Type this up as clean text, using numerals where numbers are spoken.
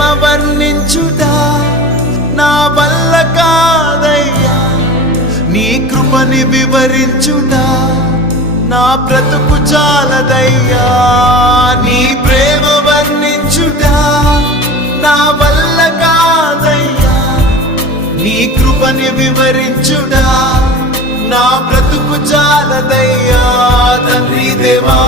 ప్రేమ వర్ణించుట నా వల్ల కాదయ్యా, నీ కృపని వివరించుట నా బ్రతుకు చాలదయ్యా. నీ ప్రేమ వర్ణించుట నా వల్ల కాదయ్యా, నీ కృపని వివరించుట నా బ్రతుకు చాలదయ్యా. తండ్రి దేవా